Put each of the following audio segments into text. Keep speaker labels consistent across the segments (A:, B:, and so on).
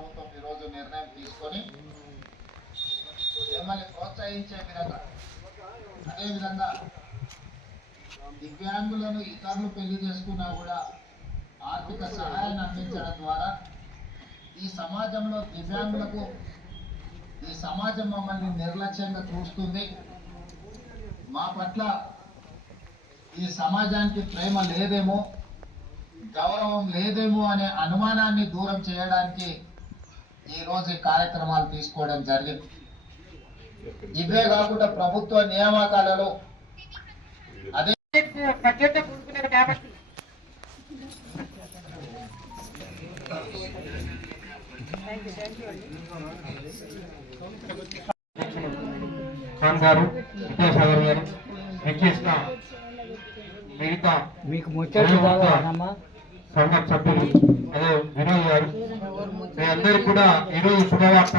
A: ప్రభుత్వం ఈరోజు నిర్ణయం తీసుకొని మిమ్మల్ని ప్రోత్సహించే విధంగా అదేవిధంగా దివ్యాంగులను ఇతరులు పెళ్ళి చేసుకున్నా కూడా ఆర్థిక సహాయాన్ని అందించడం ద్వారా ఈ సమాజంలో దివ్యాంగులకు ఈ సమాజం మమ్మల్ని నిర్లక్ష్యంగా చూస్తుంది. మా పట్ల ఈ సమాజానికి ప్రేమ లేదేమో గౌరవం లేదేమో అనే అనుమానాన్ని దూరం చేయడానికి ఈరోజు ఈ కార్యక్రమాలు తీసుకోవడం జరిగింది. ఇవే కాకుండా ప్రభుత్వ నియామకాలలో అదే
B: బడ్జెట్ కూడుకున్నారు కాబట్టి.
C: ఖాన్ గారు విద్యాసాగర్ గారు విచ్చేసిన మిగతా
D: మీకు ముచ్చట్లు కావాలమ్మా
C: సంఘం సభ్యులు అదే వినోద్ గారు. మీ అందరికీ కూడా ఈరోజు శుభవార్త.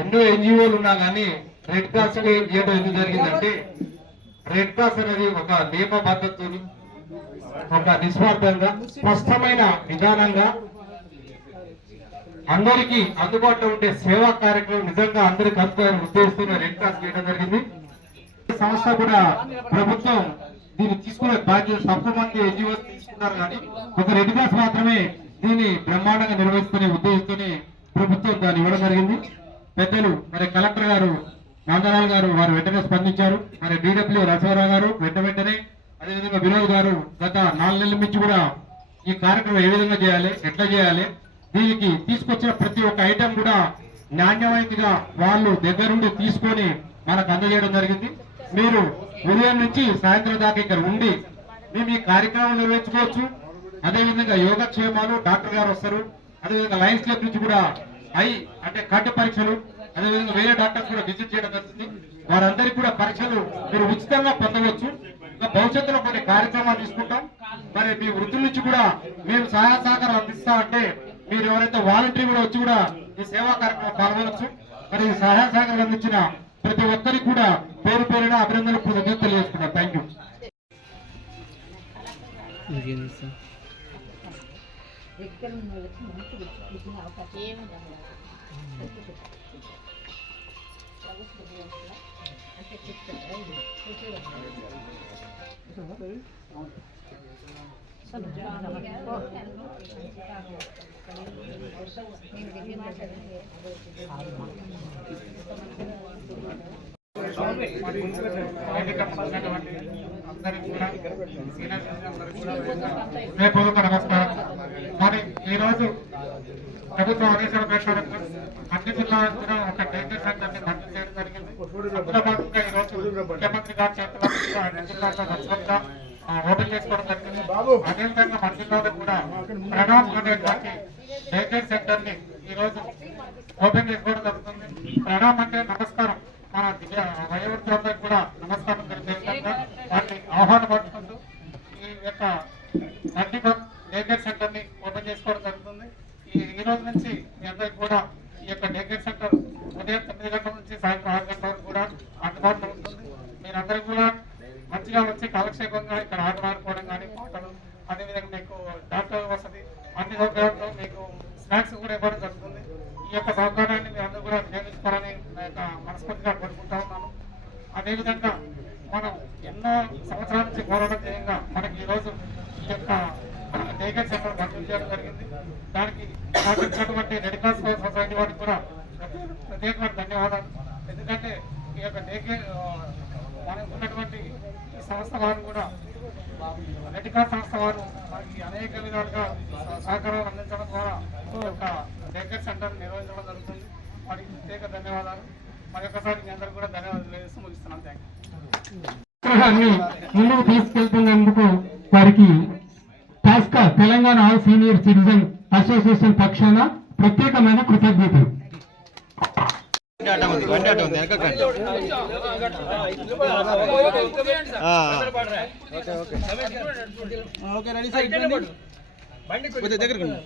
C: ఎన్నో ఎన్జిఓలు ఉన్నా కానీ రెడ్ క్రాస్కి ఎందుకు జరిగిందంటే రెడ్ క్రాస్ అనేది ఒక నియమ పద్ధతితో ఒక నిస్వార్థంగా స్పష్టమైన విధానంగా అందరికీ అందుబాటులో ఉండే సేవా కార్యక్రమం నిజంగా అందరికి అందుతారని ఉద్దేశిస్తున్న రెడ్ క్రాస్ చేయడం జరిగింది. సంస్థ కూడా ప్రభుత్వం దీన్ని తీసుకునే బాధ్యత తక్కువ మంది ఎన్జిఓస్ తీసుకున్నారు కానీ ఒక రెడ్ క్రాస్ మాత్రమే దీన్ని బ్రహ్మాండంగా నిర్వహిస్తున్న ఉద్దేశిస్తూనే ప్రభుత్వం దాన్ని ఇవ్వడం జరిగింది. పెద్దలు మరి కలెక్టర్ గారు నాందరావు గారు వారు వెంటనే స్పందించారు. మరి డిడబ్ల్యూ నరసింహారావు గారు వెంట వెంటనే అదేవిధంగా వినోద్ గారు గత నాలుగు నెలల నుంచి కూడా ఈ కార్యక్రమం ఏ విధంగా చేయాలి ఎట్లా చేయాలి దీనికి తీసుకొచ్చిన ప్రతి ఒక్క ఐటెం కూడా నాణ్యమైనదిగా వాళ్ళు దగ్గరుండి తీసుకొని మనకు అందజేయడం జరిగింది. మీరు ఉదయం నుంచి సాయంత్రం దాకా ఇక్కడ ఉండి మేము ఈ కార్యక్రమం నిర్వహించుకోవచ్చు. అదేవిధంగా యోగక్షేమాలు డాక్టర్ గారు వస్తారు. అదేవిధంగా లయన్స్ క్లబ్ నుంచి కూడా ఐ అంటే కంటి పరీక్షలు అదేవిధంగా వేరే డాక్టర్స్ కూడా విజిట్ చేయడం జరుగుతుంది. వారందరికీ కూడా పరీక్షలు మీరు ఉచితంగా పొందవచ్చు. ఇంకా భవిష్యత్తులో కొన్ని కార్యక్రమాలు తీసుకుంటాం. మరి మీ వృద్ధుల నుంచి కూడా మేము సహాయ సహకారం అందిస్తా అంటే మీరు ఎవరైతే వాలంటీర్ కూడా వచ్చి కూడా ఈ సేవా కార్యక్రమం పాల్గొనవచ్చు మరి సహాయ సహకారం అందించిన ప్రతి ఒక్కరికి కూడా పేరు పేరున అభినందనలు కృతజ్ఞతలు తెలియజేస్తున్నాం థ్యాంక్ యూ హృదయపూర్వక నమస్కారం మరి ఈరోజు ప్రభుత్వ ఆదేశాల ప్రకారం అన్ని జిల్లాలకు కూడా ఒక డేంజర్ సెంటర్ మంజూరు చేయడం జరిగింది అందులో భాగంగా ఈ ముఖ్యమంత్రి గారు చేతుల అన్ని జిల్లాల్లో వర్చువల్గా ఓపెన్ చేసుకోవడం జరిగింది అదేవిధంగా మన జిల్లాలో కూడా ప్రణామ్ అనేటువంటి డేంజర్ సెంటర్ని ఈరోజు ఓపెన్ చేసుకోవడం జరుగుతుంది. ప్రణామ్ అంటే నమస్కారం. మన కూడా నమస్కారం తెలియజేస్తాం ఆహ్వానం ఆహ్వానపడుతుంటూ ఈ యొక్క మల్టీపర్ డేకేర్ సెంటర్ని ఓపెన్ చేసుకోవడం జరుగుతుంది. ఈ ఈ రోజు నుంచి మీ అందరికి కూడా ఈ యొక్క డేకేర్ సెంటర్ ఉదయం తొమ్మిది గంటల నుంచి సాయంత్రం ఆరు గంటల వరకు కూడా అందుబాటులో ఉంటుంది. మీరందరూ కూడా మంచిగా వచ్చి కాలక్షేపంగా ఇక్కడ ఆటలు ఆడుకోవడం కానీ పాటలు అదేవిధంగా మీకు డాక్టర్ వసతి అన్ని సౌకర్యాలతో మీకు స్నాక్స్ కూడా ఇవ్వడం జరుగుతుంది. ఈ యొక్క సౌకర్యాన్ని మీరు అందరూ కూడా వినియోగించుకోవాలని నా యొక్క మనస్ఫూర్తిగా కోరుకుంటా ఉన్నాను అదేవిధంగా మనం ఎన్నో సంవత్సరాల నుంచి పోరాటం చేయంగా మనకి ఈరోజు ఈ యొక్క డేకర్ సెంటర్ మంజూరు చేయడం జరిగింది. దానికి సహకరించినటువంటి రెడ్ క్రాస్ సొసైటీ వారికి కూడా ప్రత్యేకమైన ధన్యవాదాలు. ఎందుకంటే ఈ యొక్క డేకేర్ మనకు ఉన్నటువంటి ఈ సంస్థ వారు కూడా రెడ్ క్రాస్ సంస్థ వారు మనకి అనేక విధాలుగా సహకారాలు అందించడం ద్వారా ఈ యొక్క డేకేర్ సెంటర్ నిర్వహించడం జరుగుతుంది. వారికి ప్రత్యేక ధన్యవాదాలు.
E: ముందుకు తీసుకెళ్తున్నందుకు వారికి TASCA Telangana all senior citizen association పక్షాన ప్రత్యేకమైన కృతజ్ఞతలు. ఓకే రెడీ సార్ కొంచెం దగ్గర కొంచెం